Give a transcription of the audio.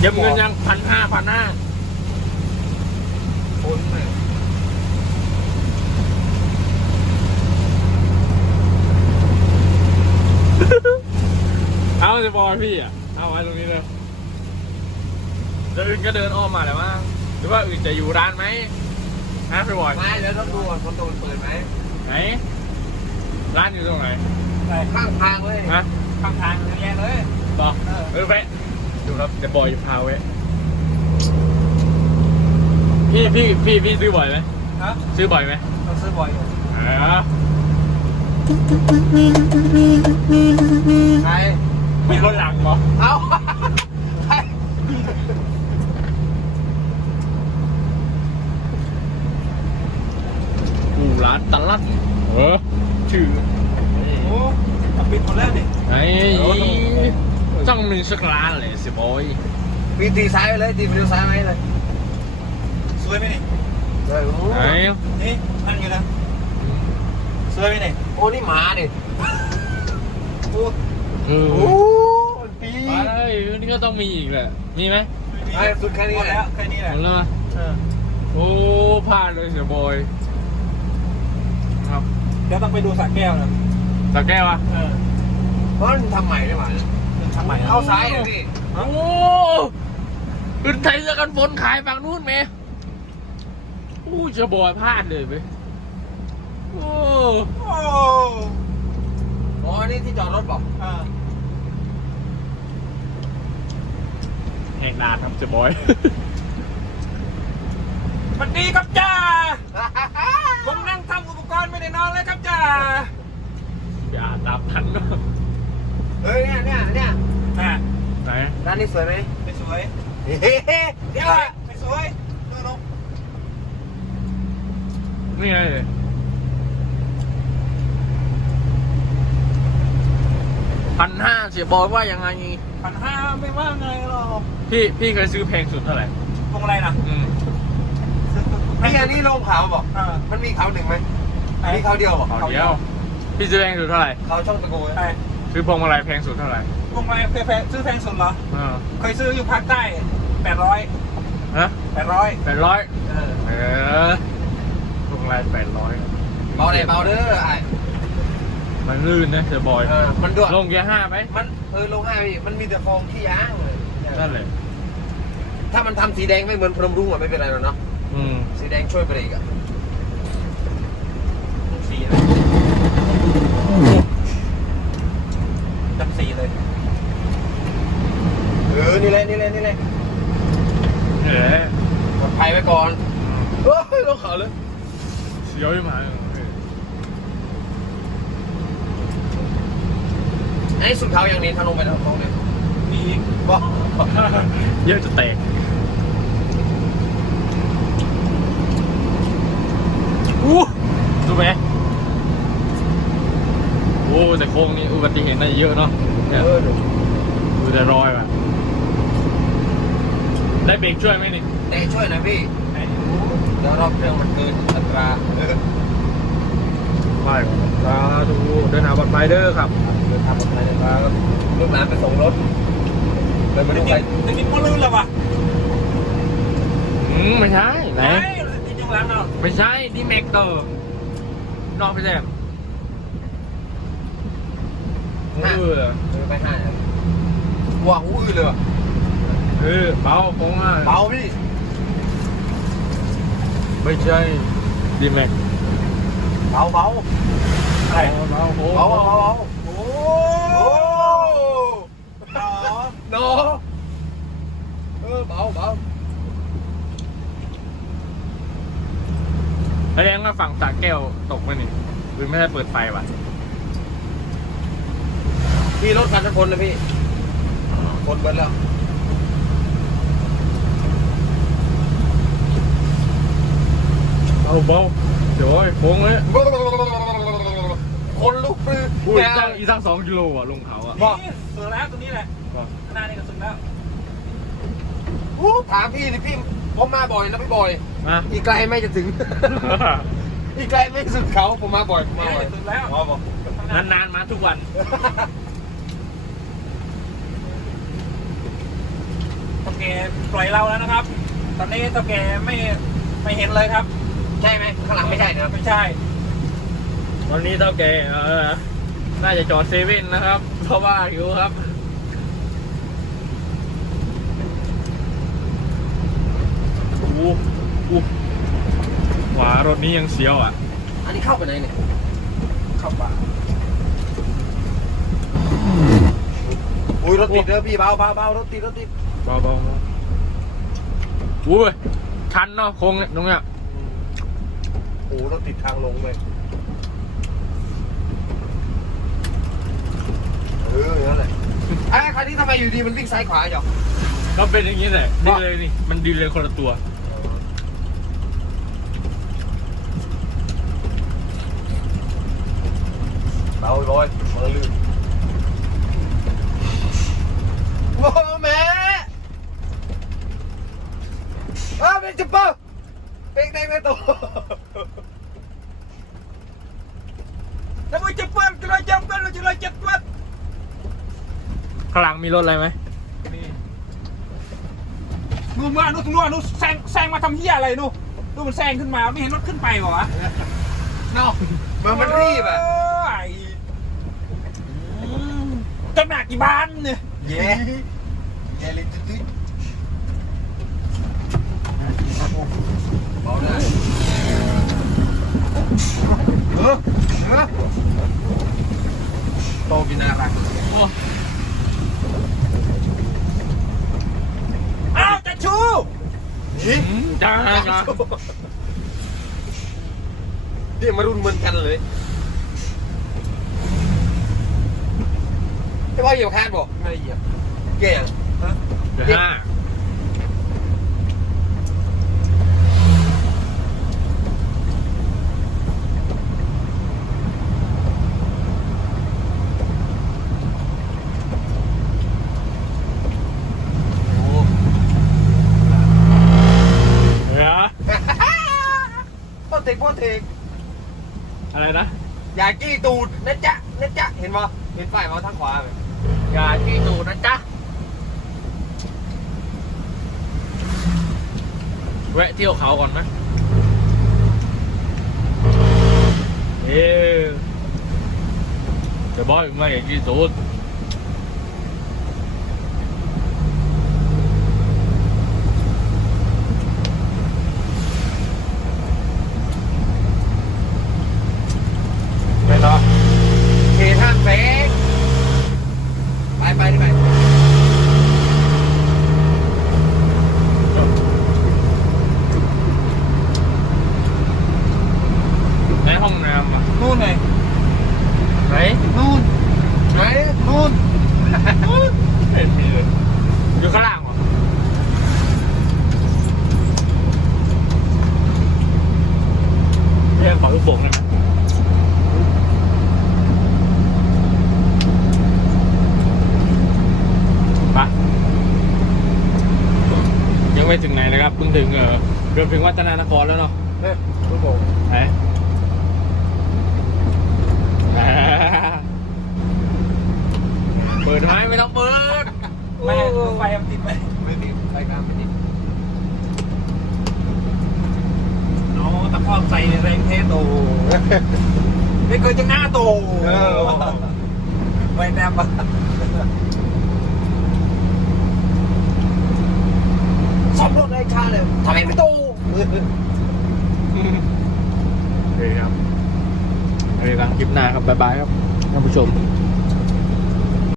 เก็บเงินยังพันห้าพันห้าโอนเลยเอาจะบอยพี่อะ เอาไว้ตรงนี้เลยเดินก็เดินอ้อมมาแหล้วมั้งหรือว่าอื่นจะอยู่ร้านไหมฮะพี่บอยไม่เดี๋ยวต้องดูก่อนคอนโดมันเปิดไหมไหน ร้านอยู่ตรงไหน ข้างทางเลยฮะข้างทางแย่เลยต่อเออเออไป ดูครับเดี๋ยวบอยพาไว้พี่พี่พี่พี่ซื้อบ่อยไหมฮะซื้อบ่อยไหมต้องซื้อบ่อยอยู่อ๋อใครมีรถหลังเหรอเอ้าใครอูร้านตลาดเออชื่อโอ้ปิดหมดแล้วดิไอ้ ต้องมีสักร้านเลยสิบอยมีตีซ้ายไปเลยตีฟิวซ้ายไว้เลยสวยไหมนี่เฮ้ยโอ้ไอ้นี่นั่นอยู่นะสวยไหมนี่โอ้นี่หมาดิโอ้เออโอ้ปีมาเลยนี่ก็ต้องมีอีกแหละมีไหมไอ้สุดแค่นี้หมดแหแล้ละวแค่นี้แหหละมดแล้วปะเออโอ้พลาดเลยเสียบอยครับเดี๋ยวต้องไปดูสระแก้วนะตะแก้วอะเออเพราะมันทำใหม่ได้ไหม ทำไมเข้าซ้ายอะพี่โอ้อื่นไทยจะกันฝนขายฝั่งนู้นไหมอู้เสียบอยพลาดเลยไปโอ้โอ้อ๋อนี่ที่จอดรถบอกเออแหกด่านครับเสียบอยสวัสดีครับจ้า ผมนั่งทำอุปกรณ์ไม่ได้นอนเลยครับจ้า อย่าตามทันเนอะเฮ้ยเนี่ยเนี่ยเนี่ย น่ะไหนร้านนี้สวยไหมไม่สวย เฮ้ยเดี๋ยวอะไม่สวยดูนกนี่ไงพันห้าเสียบอยว่ายังไงพันห้าไม่ว่าไงหรอกพี่พี่เคยซื้อแพงสุดเท่าไหร่พวงอะไรนะอืมนี่อันนี้ลงเขาบอกเออมันมีเขาหนึ่งไหมไหนมีเขาเดียวบอกขอเดียวพี่ซื้อแพงสุดเท่าไหร่ เขาช่องตะโกนไหนซื้อพวงมาลัยแพงสุดเท่าไหร่ พวงอะไรแพงๆซื้อแพงสุดเหรอเออเคยซื้ออยู่ภาคใต้แปดร้อยฮะแปดร้อยแปดร้อยเออเออพวงมาลัยแปดร้อยเบาเลยเบาเด้อไอ้มันลื่นนะเสียบอย เออมันด้วยลงเกียร์ห้าไหมมันเออลงห้าพี่มันมีแต่ฟองขี้ยางเลยนั่นเลยถ้ามันทำสีแดงไม่เหมือนพรมรุ่งอะไม่เป็นไรหรอกเนาะอืมสีแดงช่วยไปเลยอีกอะ สีเลยจำสีเลย เออนี่แหละนี่แหละนี่แหละ เอ๋ ปลอดภัยไว้ก่อนเฮ้ยลงเขาเลย เสียวอยู่มา ไอ้สุดเขาอย่างนี้ถ้าลงไปแล้วลงเนี่ยมีอีกบอกเยอะจะแตกอู้ดูไหมโอ้แต่โค้งนี้อุบัติเหตุน่าจะเยอะเนาะเนี่ยเออดูดูแต่รอยว่ะได้เบรกช่วยไหมนี่แต่ช่วยหนะพี่ไหนเดี๋ยวรอบเครื่องมันเกินอัตราเออไม่สาธุเดินหาบัตรไฟเดอร์ครับเดิน ทางปลอดภัยนะครับลูกหลานไปส่งรถเลยมาดูใครแต่กินมะลื่นแล้ววะอืมไม่ใช่ไหนจริงๆแล้วเนาะไม่ใช่ที่แม็กเตอร์นอกไปแซมเออเออไปห้าเนี่ยว้าวอื้อเลยว่ะเออเบาคงอะเบาพี่ไม่ใช่ดีแม็กเบาเบาอะไรเบาโอ้เบาเบาเบา โอ้ โอ้ ต่อ โนเออเบาเบาแสดงว่าฝั่งสาแก้วตกมานี่หรือไม่ได้เปิดไฟว่ะพี่รถคันทุกคนนะพี่คนเบิดแล้วเบาเบาเดี๋ยวไอ้โค้งเลยคนลุกปืนพูดอีกตั้งอีกตั้งสองกิโลอะลงเขาอะนี่สุดแล้วตัวนี้แหละข้าง หน้านี่ก็สุดแล้วถามพี่นี่พี่ผมมาบ่อยนะพี่บ่อย มาอีกไกลไม่จะถึง อีกไกลไม่สุดเขาผมมาบ่อยผมมานี่บ่อยสุดแล้วนานๆมาทุกวันเแกปล่อยเราแล้วนะครับ ตอนนี้เท่าแกไม่ไม่เห็นเลยครับใช่ไหมข้างหลังไม่ใช่นะครับไม่ใช่ วันนี้เท่าแกเออน่าจะจอดเซเว่นนะครับ เพราะว่าหิวครับ อ้โหโอ้โหขวารถนี้ยังเสียวอะ อันนี้เข้าไปไหนเนี่ย เข้าป่าอุ้ยรถติดเด้อพี่เบาเบาเบารถติดรถติดเบาๆอุ้ยชันเนาะโค้งเนี่ยตรงเนี้ยโอ้รถติดทางลงเลยเอออย่างนั้นแหละไอ้คันนี้ทำไมอยู่ดีมันวิ่งซ้ายขวาหรอก็เป็นอย่างนี้แหละดีเลยนี่มันดีเลยคนละตัว เบาลอยมาลื่นโอ้แม่อ้าวเป็นจุ๊บเปอร์เป็นแดงในตัวแล้วมันจะเปิ้ลจะลอยจับกันเราจะลอยจับมัดข้างหลังมีรถอะไรไหมนู่นมานู่นนู่นนู่นแซงแซงมาทำเหี้ยอะไรนู่นนู่นมันแซงขึ้นมาไม่เห็นรถขึ้นไปเหรอวะเนาะมันมันรีบอะโยอื มจะหนักกี่บ้านเนี่ยเย้เย้ลิจุ๊ดเบาได้เออเออโตกินอะไรโอ้อ้าวจะชูนี่อืมจ้าจ้านี่มารุ่นเหมือนกันเลย จะว่าเหยียบคาดบ่ไม่ได้เหยียบเก่งฮะเดี๋ยวห้าเดี๋ยวพ่อเทกพ่อเทกอะไรนะ อย่ากี้ตูดนะจ๊ะนะจ๊ะเห็นบ่เห็นป้ายมาทางขวาไหม อย่าที่ตูดนะจ๊ะ แวะเที่ยวเขาก่อนไหมเอ๊ะจะบอกอีกไหมอย่างที่สุดไม่ต่อเขตห้างแสงไปไปดิไป ในห้องน้ำอะ นู่นไง ไหน นู่น ไหน นู่น เห็นมีเลยอยู่ข้างล่างเหรอ เรียกบอกลูกโป่งหนะไปยังไม่ถึงไหนนะครับเพิ่งถึงเออเกือบถึงวัฒนานครแล้วเนาะเนี่ยลูกโป่งไหน เปิดไหมไม่ต้องเปิด แม่ไฟมันติดไหม ไม่ติดไฟกลางไม่ติด โน้ตะคอกใส่อะไรเทโต ไม่เคยจะหน้าโตเออไม่แนบอะซ่อมรถไอ้ชาเลยทำไมไม่โตโอเคครับเจอกันคลิปหน้าครับบ๊ายบายครับท่านผู้ชม